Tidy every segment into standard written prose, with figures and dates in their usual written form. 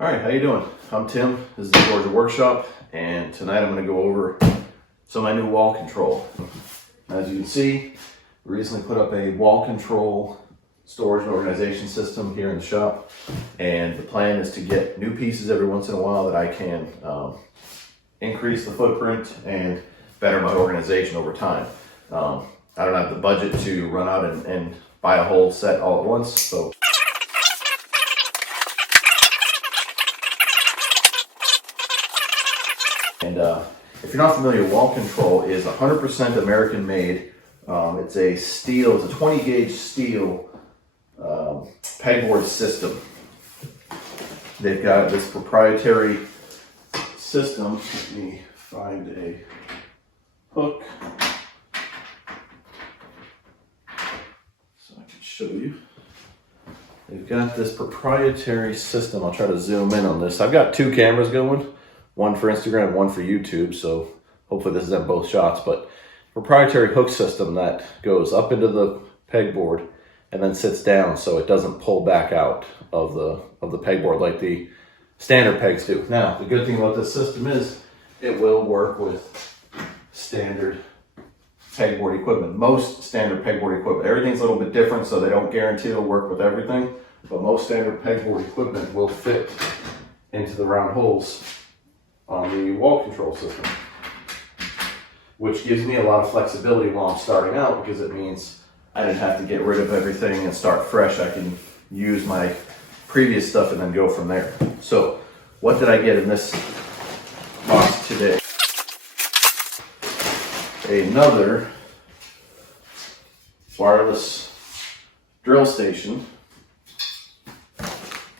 All right, how you doing? I'm Tim. This is the Georgia Workshop, and tonight I'm going to go over some of my new wall control. As you can see, we recently put up a wall control storage and organization system here in the shop, and the plan is to get new pieces every once in a while that I can increase the footprint and better my organization over time. I don't have the budget to run out and buy a whole set all at once, so if you're not familiar, wall control is 100% American made. It's a steel, it's a 20 gauge steel pegboard system. They've got this proprietary system. Let me find a hook so I can show you. They've got this proprietary system. I'll try to zoom in on this. I've got two cameras going. One for Instagram, one for YouTube, so hopefully this is in both shots, but proprietary hook system that goes up into the pegboard and then sits down so it doesn't pull back out of the pegboard like the standard pegs do. Now, the good thing about this system is it will work with standard pegboard equipment. Most standard pegboard equipment. Everything's a little bit different, so they don't guarantee it'll work with everything, but most standard pegboard equipment will fit into the round holes on the wall control system, which gives me a lot of flexibility while I'm starting out, because it means I didn't have to get rid of everything and start fresh. I can use my previous stuff and then go from there. So what did I get in this box today? Another wireless drill station.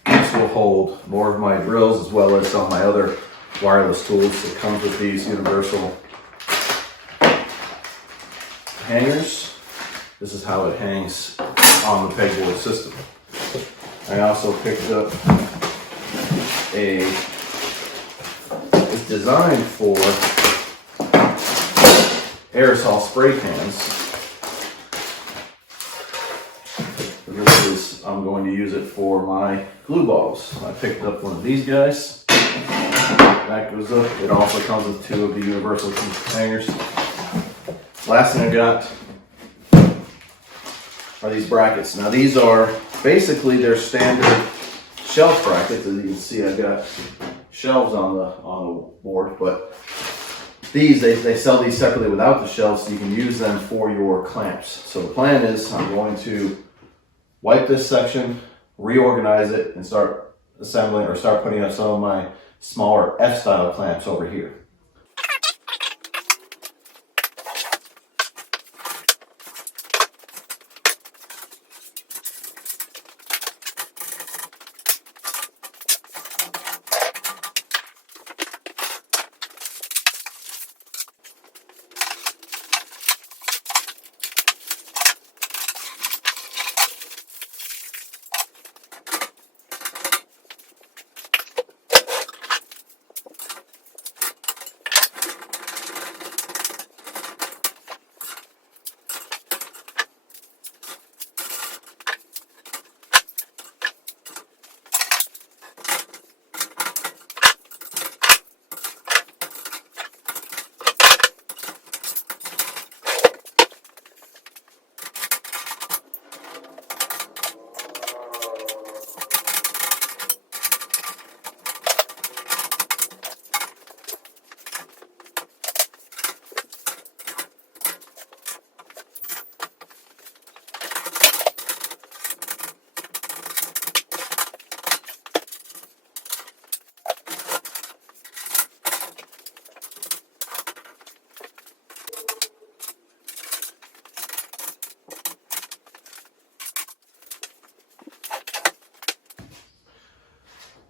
This will hold more of my drills as well as some of my other wireless tools. It comes with these universal hangers. This is how it hangs on the pegboard system. I also picked up it's designed for aerosol spray cans. I'm going to use it for my glue balls. I picked up one of these guys. That goes up. It also comes with two of the universal hangers. Last thing I got are these brackets. Now these are basically their standard shelf brackets. As you can see, I've got shelves on the board, but these they sell these separately without the shelves, so you can use them for your clamps. So the plan is I'm going to wipe this section, reorganize it, and start assembling or start putting up some of my smaller F-style clamps over here.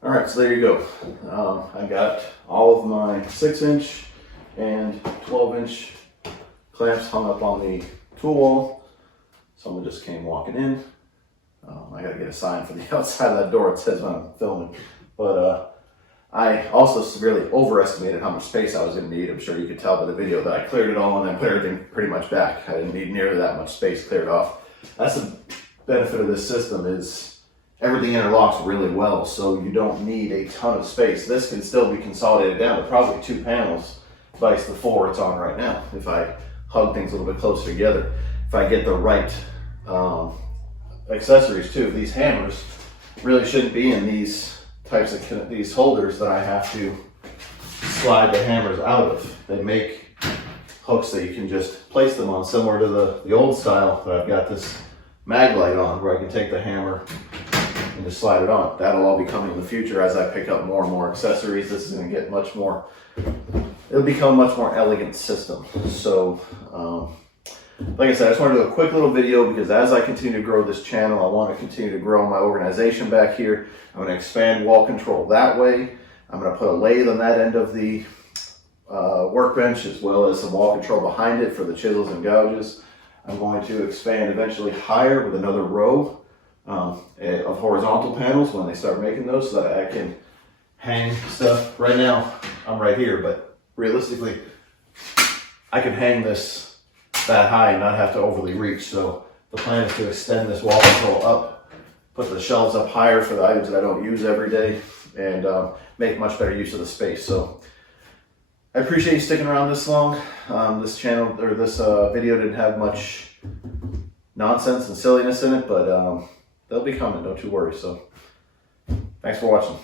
All right, so there you go. I got all of my 6-inch and 12-inch clamps hung up on the tool wall. Someone just came walking in. I gotta get a sign for the outside of that door. It says when I'm filming. But I also severely overestimated how much space I was gonna need. I'm sure you could tell by the video that I cleared it all and then put everything pretty much back. I didn't need nearly that much space cleared off. That's the benefit of this system is everything interlocks really well, so you don't need a ton of space. This can still be consolidated down to probably 2 panels, vice the 4 it's on right now, if I hug things a little bit closer together. If I get the right accessories too. These hammers really shouldn't be in these types of these holders that I have to slide the hammers out of. They make hooks that you can just place them on, similar to the old style that I've got this mag light on, where I can take the hammer and just slide it on. That'll all be coming in the future as I pick up more and more accessories. This is going to get much more, it'll become a much more elegant system. So like I said, I just want to do a quick little video because as I continue to grow this channel, I want to continue to grow my organization back here. I'm going to expand wall control that way. I'm going to put a lathe on that end of the workbench, as well as some wall control behind it for the chisels and gouges. I'm going to expand eventually higher with another row of horizontal panels when they start making those, so that I can hang stuff. Right now, I'm right here, but realistically, I can hang this that high and not have to overly reach. So the plan is to extend this wall control up, put the shelves up higher for the items that I don't use every day, and make much better use of the space. So I appreciate you sticking around this long. This channel, or this video, didn't have much nonsense and silliness in it, but they'll be coming, don't you worry. So thanks for watching.